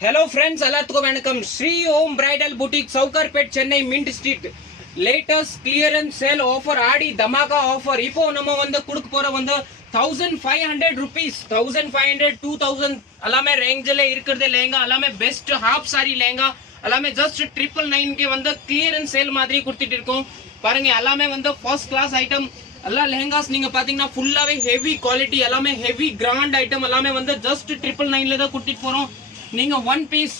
hello friends எல்லாத்துக்கும் வணக்கம் Sri Om bridal boutique Sowcarpet Chennai Mint Street latest clearance sale offer Aadi dhamaka offer இப்போ நம்ம வந்து கொடுக்க போற வந்து 1500 rupees 1500 2000 எல்லாமே ரேஞ்சில இருக்குறது லெஹங்கா எல்லாமே பெஸ்ட் ஹாஃப் சாரி லெஹங்கா எல்லாமே ஜஸ்ட் 999 க்கு வந்து கிளியரன்ஸ் சேல் மாதிரி கொடுத்துட்டு இருக்கோம் பாருங்க எல்லாமே வந்து ஃபர்ஸ்ட் கிளாஸ் ஐட்டம் எல்லா லெஹங்காஸ் நீங்க பாத்தீங்கன்னா ஃபுல்லாவே ஹெவி குவாலிட்டி எல்லாமே ஹெவி கிராண்ட் ஐட்டம் எல்லாமே வந்து ஜஸ்ட் 999 ல தான் கொடுத்துட்டு போறோம் நீங்க 1 பீஸ்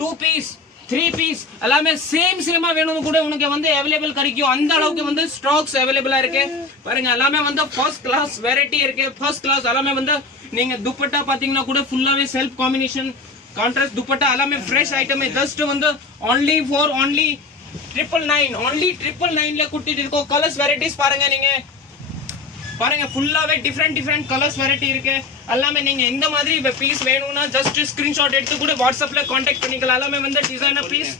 2 பீஸ் 3 பீஸ் எல்லாமே சேமா வேணும் கூட உங்களுக்கு வந்து அவேilable கிடைக்கும் அந்த அளவுக்கு வந்து ஸ்டாக்ஸ் அவேilable இருக்கு பாருங்க எல்லாமே வந்து ஃபர்ஸ்ட் கிளாஸ் வெரைட்டி இருக்கு ஃபர்ஸ்ட் கிளாஸ் எல்லாமே வந்து நீங்க துப்பட்டா பாத்தீங்கன்னா கூட ஃபுல்லாவே செல்ஃப் காம்பினேஷன் கான்ட்ராஸ்ட் துப்பட்டா எல்லாமே ஃப்ரெஷ் ஐட்டம் ஜஸ்ட் வந்து only 999 ல கொடுத்துட்டு இருக்கோம் கலர்ஸ் வெரைட்டிஸ் பாருங்க நீங்க பாருங்க ஃபுல்லாவே டிஃபரண்ட் கலர்ஸ் வெரைட்டி இருக்கு எல்லாமே நீங்க இந்த மாதிரி பீஸ் வேணும்னா ஜஸ்ட் ஸ்கிரீன்ஷாட் எடுத்து கூட வாட்ஸ்அப்ல கான்டாக்ட் பண்ணிக்கலாம் எல்லாமே வந்து டிசைனர் பீஸ்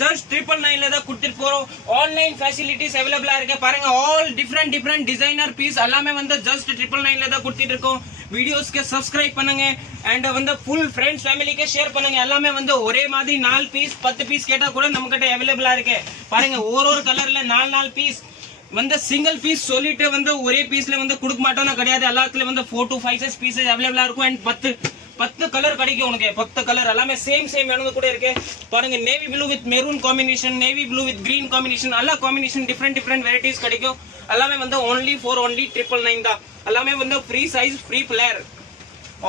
ஜஸ்ட் 999 ல தான் கொடுத்துட்டு போறோம் ஆன்லைன் ஃபெசிலிட்டிஸ் அவேilable இருக்கு பாருங்க ஆல் டிஃபரண்ட் டிசைனர் பீஸ் எல்லாமே வந்து ஜஸ்ட் 999 ல தான் கொடுத்துட்டு இருக்கோம் வீடியோஸ்க்கு சப்ஸ்கிரைப் பண்ணுங்க அண்ட் வந்து ஃபுல் ஃப்ரெண்ட்ஸ் ஃபேமிலிக்கு ஷேர் பண்ணுங்க எல்லாமே வந்து ஒரே மாதிரி 4 பீஸ் 10 பீஸ் கேட்டா கூட நம்மகிட்ட அவேilable இருக்கு பாருங்க ஒரு கலர்ல 4 பீஸ் வந்து சிங்கிள் பீஸ் சொல்லிட்டு வந்து ஒரே பீஸ்ல வந்து கொடுக்க மாட்டோம்னா கிடையாது எல்லாத்துலயும் வந்து 4 to 5 size பீசஸ் அவேilable இருக்கும் அண்ட் 10 கலர் கிடைக்கும் உங்களுக்கு 10 கலர் எல்லாமே சேம் வேணுங்க கூட இருக்கு பாருங்க navy blue with maroon combination navy blue with green combination எல்லா காம்பினேஷன் டிஃபரண்ட் வெரைட்டிஸ் கிடைக்கும் எல்லாமே வந்து only 999 தான் எல்லாமே வந்து free size free flare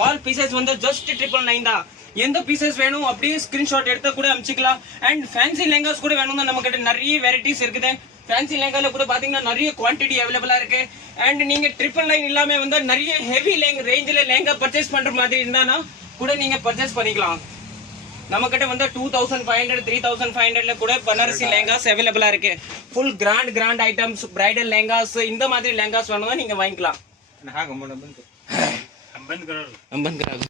all pieces வந்து ஜஸ்ட் 999 தான் எந்த பீசஸ் வேணும் அப்படியே ஸ்கிரீன்ஷாட் எடுத்து கூட அனுப்பிச்சிக்கலாம் அண்ட் ஃபேன்சி லெஹங்காஸ் கூட வேணும்னா நம்ம கிட்ட நிறைய வெரைட்டிஸ் இருக்குது ஃபேன்சி லெஹங்கால கூட பாத்தீங்கன்னா நிறைய குவாண்டிட்டி அவேilable இருக்கு அண்ட் நீங்க 999 இல்லாம வந்து நிறைய ஹெவி ரேஞ்சில லெஹங்கா பர்ச்சேஸ் பண்ற மாதிரி இருந்தானா கூட நீங்க பர்ச்சேஸ் பண்ணிக்கலாம் நம்ம கிட்ட வந்து 2500 3500 ல கூட பனாரசி லெஹங்காஸ் அவேilable இருக்கு full grand items bridal lehengas இந்த மாதிரி லெஹங்காஸ் வேணும்னா நீங்க வாங்கிக்கலாம்